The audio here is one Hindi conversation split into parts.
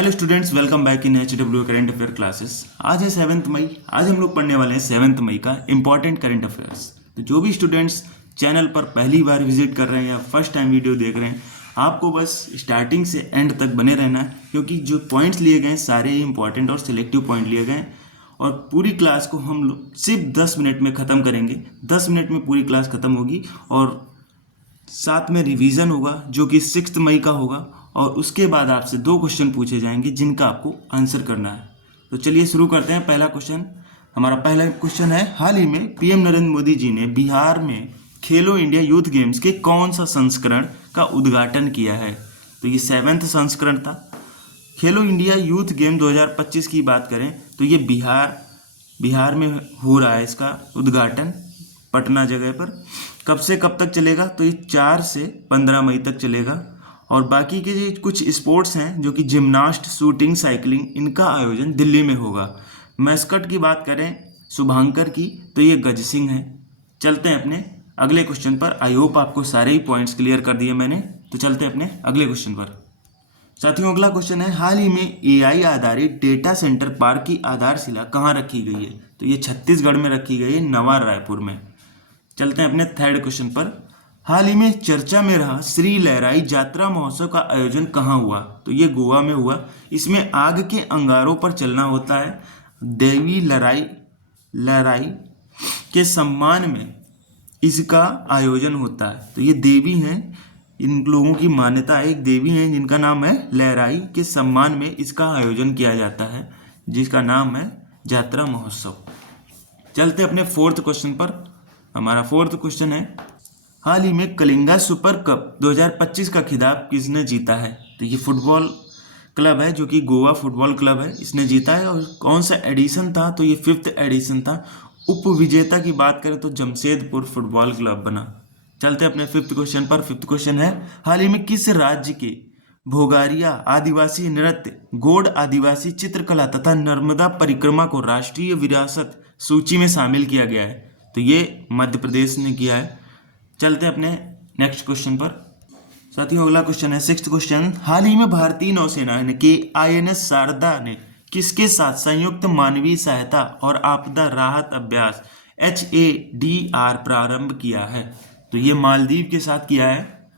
Hello students, welcome back in HW current affair classes. आज है 7 मई। आज हम लोग पढ़ने वाले हैं 7 मई का इम्पॉर्टेंट करेंट अफेयर्स। तो जो भी स्टूडेंट्स चैनल पर पहली बार विजिट कर रहे हैं या फर्स्ट टाइम वीडियो देख रहे हैं, आपको बस स्टार्टिंग से एंड तक बने रहना है, क्योंकि जो पॉइंट्स लिए गए हैं सारे ही इंपॉर्टेंट और सिलेक्टिव पॉइंट लिए गए हैं। और पूरी क्लास को हम लोग सिर्फ 10 मिनट में ख़त्म करेंगे। 10 मिनट में पूरी क्लास ख़त्म होगी और साथ में रिवीजन होगा जो कि 6 मई का होगा। और उसके बाद आपसे 2 क्वेश्चन पूछे जाएंगे जिनका आपको आंसर करना है। तो चलिए शुरू करते हैं। पहला क्वेश्चन, हमारा पहला क्वेश्चन है, हाल ही में पीएम नरेंद्र मोदी जी ने बिहार में खेलो इंडिया यूथ गेम्स के कौन सा संस्करण का उद्घाटन किया है? तो ये 7वां संस्करण था। खेलो इंडिया यूथ गेम 2025 की बात करें तो ये बिहार में हो रहा है। इसका उद्घाटन पटना जगह पर। कब से कब तक चलेगा? तो ये 4 से 15 मई तक चलेगा। और बाकी के जो कुछ स्पोर्ट्स हैं जो कि जिम्नास्ट, शूटिंग, साइकिलिंग, इनका आयोजन दिल्ली में होगा। मैस्कट की बात करें शुभांकर की तो ये गज सिंह है। चलते हैं अपने अगले क्वेश्चन पर। आई होप आपको सारे ही पॉइंट्स क्लियर कर दिए मैंने। तो चलते हैं अपने अगले क्वेश्चन पर। साथियों, अगला क्वेश्चन है, हाल ही में AI आधारित डेटा सेंटर पार्क की आधारशिला कहाँ रखी गई है? तो ये छत्तीसगढ़ में रखी गई है, नवा रायपुर में। चलते हैं अपने थर्ड क्वेश्चन पर। हाल ही में चर्चा में रहा श्री लहराई यात्रा महोत्सव का आयोजन कहाँ हुआ? तो ये गोवा में हुआ। इसमें आग के अंगारों पर चलना होता है। देवी लहराई के सम्मान में इसका आयोजन होता है। तो ये देवी हैं, इन लोगों की मान्यता है, एक देवी हैं जिनका नाम है लहराई, के सम्मान में इसका आयोजन किया जाता है, जिसका नाम है यात्रा महोत्सव। चलते अपने फोर्थ क्वेश्चन पर। हमारा फोर्थ क्वेश्चन है, हाल ही में कलिंगा सुपर कप 2025 का खिताब किसने जीता है? तो ये फुटबॉल क्लब है जो कि गोवा फुटबॉल क्लब है, इसने जीता है। और कौन सा एडिशन था? तो ये 5th एडिशन था। उप विजेता की बात करें तो जमशेदपुर फुटबॉल क्लब बना। चलते अपने 5th क्वेश्चन पर। 5th क्वेश्चन है, हाल ही में किस राज्य के भोगारिया आदिवासी नृत्य, गोंड आदिवासी चित्रकला तथा नर्मदा परिक्रमा को राष्ट्रीय विरासत सूची में शामिल किया गया है? तो ये मध्य प्रदेश ने किया है। चलते अपने नेक्स्ट क्वेश्चन पर। साथियों, अगला क्वेश्चन है 6th क्वेश्चन, हाल ही में भारतीय नौसेना ने के INS शारदा ने किसके साथ संयुक्त मानवीय सहायता और आपदा राहत अभ्यास HADR प्रारंभ किया है? तो ये मालदीव के साथ किया है।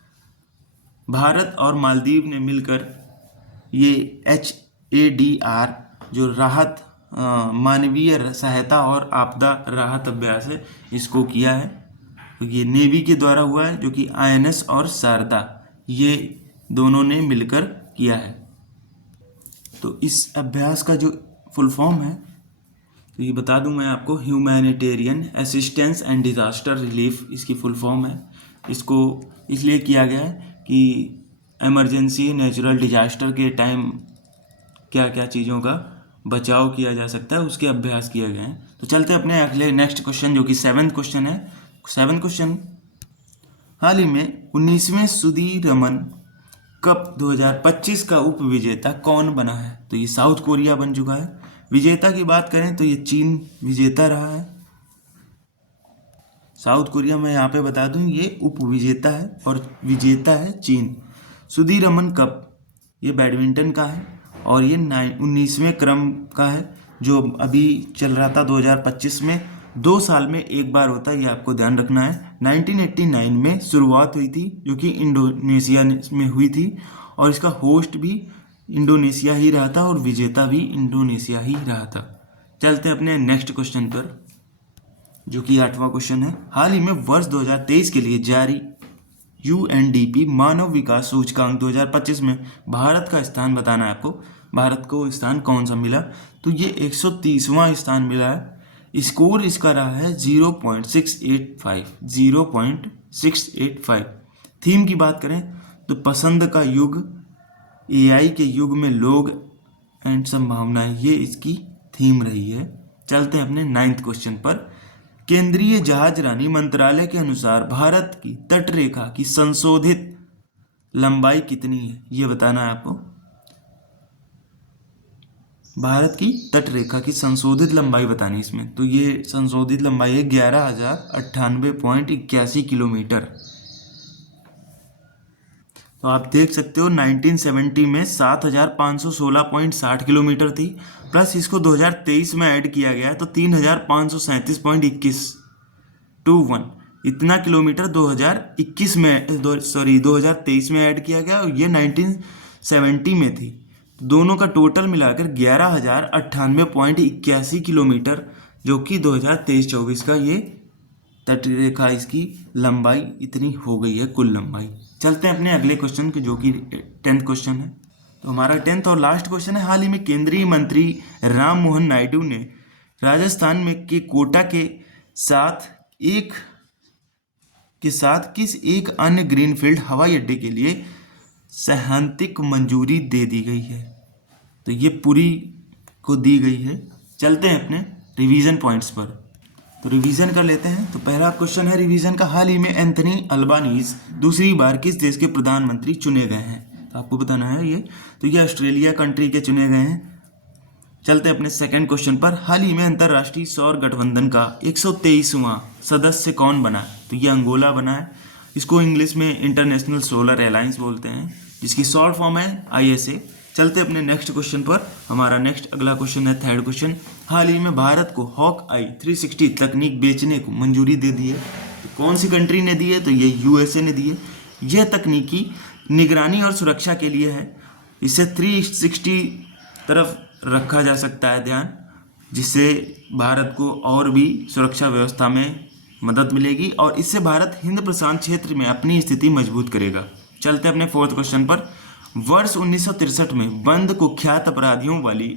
भारत और मालदीव ने मिलकर ये HADR जो राहत मानवीय सहायता और आपदा राहत अभ्यास है, इसको किया है। तो ये नेवी के द्वारा हुआ है, जो कि INS और शारदा ये दोनों ने मिलकर किया है। तो इस अभ्यास का जो फुल फॉर्म है, तो ये बता दूं मैं आपको, humanitarian assistance and disaster relief इसकी फुल फॉर्म है। इसको इसलिए किया गया है कि इमरजेंसी नेचुरल डिजास्टर के टाइम क्या क्या चीज़ों का बचाव किया जा सकता है, उसके अभ्यास किए गए हैं। तो चलते अपने अगले नेक्स्ट क्वेश्चन जो कि 7th क्वेश्चन है। 7th क्वेश्चन, हाल ही में 19वें सुधीर रमन कप 2025 का उप विजेता कौन बना है? तो ये साउथ कोरिया बन चुका है। विजेता की बात करें तो ये चीन विजेता रहा है। साउथ कोरिया में यहाँ पे बता दूं ये उप विजेता है और विजेता है चीन। सुधीर रमन कप ये बैडमिंटन का है और ये 19वें क्रम का है, जो अभी चल रहा था 2025 में। 2 साल में एक बार होता है, ये आपको ध्यान रखना है। 1989 में शुरुआत हुई थी, जो कि इंडोनेशिया में हुई थी, और इसका होस्ट भी इंडोनेशिया ही रहा था और विजेता भी इंडोनेशिया ही रहा था। चलते अपने नेक्स्ट क्वेश्चन पर, जो कि 8वां क्वेश्चन है, हाल ही में वर्ष 2023 के लिए जारी UNDP मानव विकास सूचकांक 2025 में भारत का स्थान बताना है आपको। भारत को स्थान कौन सा मिला? तो ये 130वां स्थान मिला है। स्कोर इसका रहा है 0.685। थीम की बात करें तो पसंद का युग, AI के युग में लोग एंड संभावनाएं, ये इसकी थीम रही है। चलते हैं अपने 9th क्वेश्चन पर। केंद्रीय जहाज रानी मंत्रालय के अनुसार भारत की तट रेखा की संशोधित लंबाई कितनी है? ये बताना है आपको। भारत की तट रेखा की संशोधित लंबाई बतानी इसमें। तो ये संशोधित लंबाई है 11,098.81 किलोमीटर। तो आप देख सकते हो 1970 में 7516.60 किलोमीटर थी, प्लस इसको 2023 में ऐड किया गया है तो 3537.21 इतना किलोमीटर 2021 में 2023 में ऐड किया गया, और ये 1970 में थी। दोनों का टोटल मिलाकर 11,098.81 किलोमीटर, जो कि 2023-24 का ये तटरेखा इसकी लंबाई इतनी हो गई है, कुल लंबाई। चलते हैं अपने अगले क्वेश्चन के, जो कि 10th क्वेश्चन है। तो हमारा 10th और लास्ट क्वेश्चन है, हाल ही में केंद्रीय मंत्री राम मोहन नायडू ने राजस्थान में के कोटा के साथ किस एक अन्य ग्रीनफील्ड हवाई अड्डे के लिए सैद्धांतिक मंजूरी दे दी गई है? तो ये पूरी को दी गई है। चलते हैं अपने रिवीजन पॉइंट्स पर, तो रिवीजन कर लेते हैं। तो पहला क्वेश्चन है रिवीजन का, हाल ही में एंथनी अल्बानीज दूसरी बार किस देश के प्रधानमंत्री चुने गए हैं? तो आपको बताना है ये, तो ये ऑस्ट्रेलिया कंट्री के चुने गए हैं। चलते हैं अपने सेकंड क्वेश्चन पर, हाल ही में अंतर्राष्ट्रीय सौर गठबंधन का 123वां सदस्य कौन बना? तो ये अंगोला बना है। इसको इंग्लिश में इंटरनेशनल सोलर अलायंस बोलते हैं, जिसकी शॉर्ट फॉर्म है ISA। चलते अपने नेक्स्ट क्वेश्चन पर। हमारा नेक्स्ट अगला क्वेश्चन है थर्ड क्वेश्चन, हाल ही में भारत को Hawkeye 360 तकनीक बेचने को मंजूरी दे दी है। तो कौन सी कंट्री ने दी है? तो ये USA ने दी है। यह तकनीकी निगरानी और सुरक्षा के लिए है। इसे 360 तरफ रखा जा सकता है ध्यान, जिससे भारत को और भी सुरक्षा व्यवस्था में मदद मिलेगी, और इससे भारत हिंद प्रशांत क्षेत्र में अपनी स्थिति मजबूत करेगा। चलते अपने फोर्थ क्वेश्चन पर, वर्ष 1963 में बंद कुख्यात अपराधियों वाली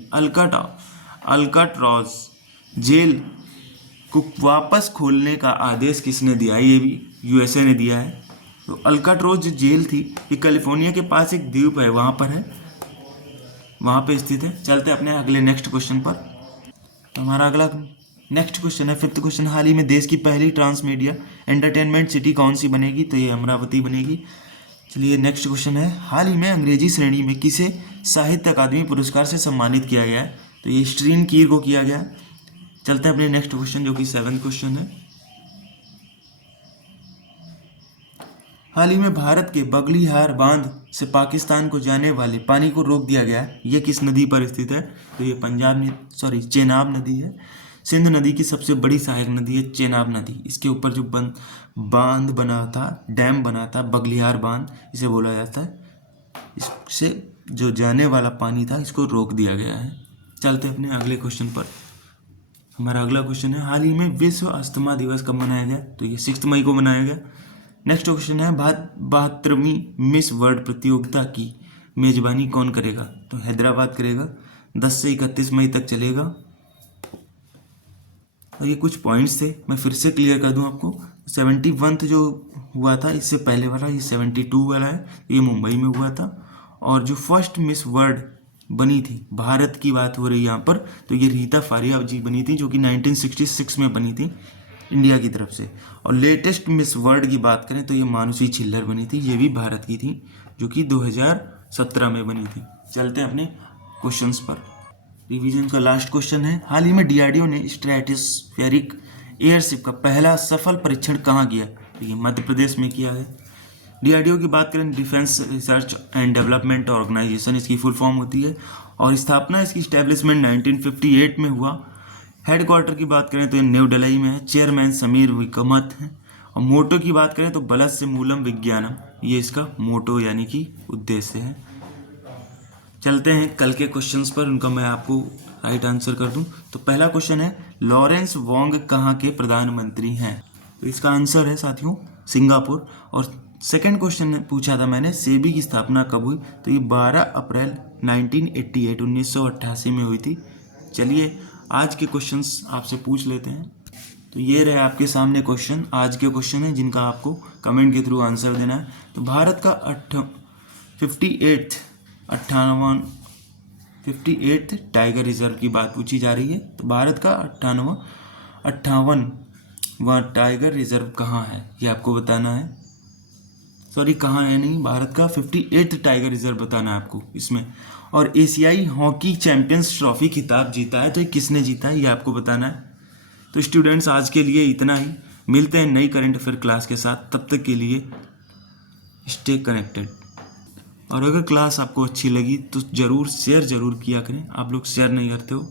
अल्काट्राज जेल को वापस खोलने का आदेश किसने दिया? ये भी USA ने दिया है। तो अल्काट्राज जेल थी, ये कैलिफोर्निया के पास एक द्वीप है, वहाँ पर है, वहाँ पे स्थित है। चलते अपने अगले नेक्स्ट क्वेश्चन पर। तो हमारा अगला नेक्स्ट क्वेश्चन है फिफ्थ क्वेश्चन, हाल ही में देश की पहली ट्रांसमीडिया एंटरटेनमेंट सिटी कौन सी बनेगी? तो ये अमरावती बनेगी। चलिए नेक्स्ट क्वेश्चन है, हाल ही में अंग्रेजी श्रेणी में किसे साहित्य अकादमी पुरस्कार से सम्मानित किया गया है? तो ये स्ट्रीन कीर को किया गया। चलते हैं अपने नेक्स्ट क्वेश्चन, जो कि 7th क्वेश्चन है, हाल ही में भारत के बगलिहार बांध से पाकिस्तान को जाने वाले पानी को रोक दिया गया है। ये किस नदी पर स्थित है? तो ये चेनाब नदी है। सिंध नदी की सबसे बड़ी सहायक नदी है चेनाब नदी। इसके ऊपर जो बांध बना था, डैम बना था, बगलिहार बांध इसे बोला जाता है। इससे जो जाने वाला पानी था, इसको रोक दिया गया है। चलते अपने अगले क्वेश्चन पर। हमारा अगला क्वेश्चन है, हाल ही में विश्व अस्थमा दिवस कब मनाया गया? तो ये 6 मई को मनाया गया। नेक्स्ट क्वेश्चन है, 72वीं मिस वर्ल्ड प्रतियोगिता की मेजबानी कौन करेगा? तो हैदराबाद करेगा। 10 से 31 मई तक चलेगा। और ये कुछ पॉइंट्स थे, मैं फिर से क्लियर कर दूं आपको। 71 जो हुआ था, इससे पहले वाला ये 72 वाला है, ये मुंबई में हुआ था। और जो फर्स्ट मिस वर्ल्ड बनी थी, भारत की बात हो रही है यहाँ पर, तो ये रीता फारिया जी बनी थी, जो कि 1966 में बनी थी इंडिया की तरफ से। और लेटेस्ट मिस वर्ल्ड की बात करें तो ये मानुषी छिल्लर बनी थी, ये भी भारत की थी, जो कि 2017 में बनी थी। चलते हैं अपने क्वेश्चंस पर। रिवीजन का लास्ट क्वेश्चन है, हाल ही में DRDO ने स्ट्रेटोस्फेरिक एयरशिप का पहला सफल परीक्षण कहाँ किया? तो ये मध्य प्रदेश में किया है। DRDO की बात करें, defence research and development organisation इसकी फुल फॉर्म होती है, और स्थापना इसकी स्टैब्लिशमेंट 1958 में हुआ। हेडक्वार्टर की बात करें तो ये न्यू दिल्ली में है। चेयरमैन समीर विकमत हैं। और मोटो की बात करें तो बलस से मूलम विज्ञानम, ये इसका मोटो यानी कि उद्देश्य है। चलते हैं कल के क्वेश्चंस पर, उनका मैं आपको राइट आंसर कर दूं। तो पहला क्वेश्चन है, लॉरेंस वोंग कहाँ के प्रधानमंत्री हैं? तो इसका आंसर है साथियों सिंगापुर। और सेकंड क्वेश्चन पूछा था मैंने, सेबी की स्थापना कब हुई? तो ये 12 अप्रैल 1988 में हुई थी। चलिए आज के क्वेश्चंस आपसे पूछ लेते हैं। तो ये रहे आपके सामने क्वेश्चन, आज के क्वेश्चन है जिनका आपको कमेंट के थ्रू आंसर देना है। तो भारत का 58th टाइगर रिजर्व की बात पूछी जा रही है। तो भारत का 58वां टाइगर रिजर्व कहाँ है, ये आपको बताना है। सॉरी, कहाँ है नहीं, भारत का 58th टाइगर रिजर्व बताना है आपको इसमें। और एशियाई हॉकी चैंपियंस ट्रॉफी खिताब जीता है, तो ये किसने जीता है, ये आपको बताना है। तो स्टूडेंट्स आज के लिए इतना ही, मिलते हैं नई करंट अफेयर क्लास के साथ, तब तक के लिए स्टे कनेक्टेड। और अगर क्लास आपको अच्छी लगी तो ज़रूर शेयर ज़रूर किया करें। आप लोग शेयर नहीं करते हो।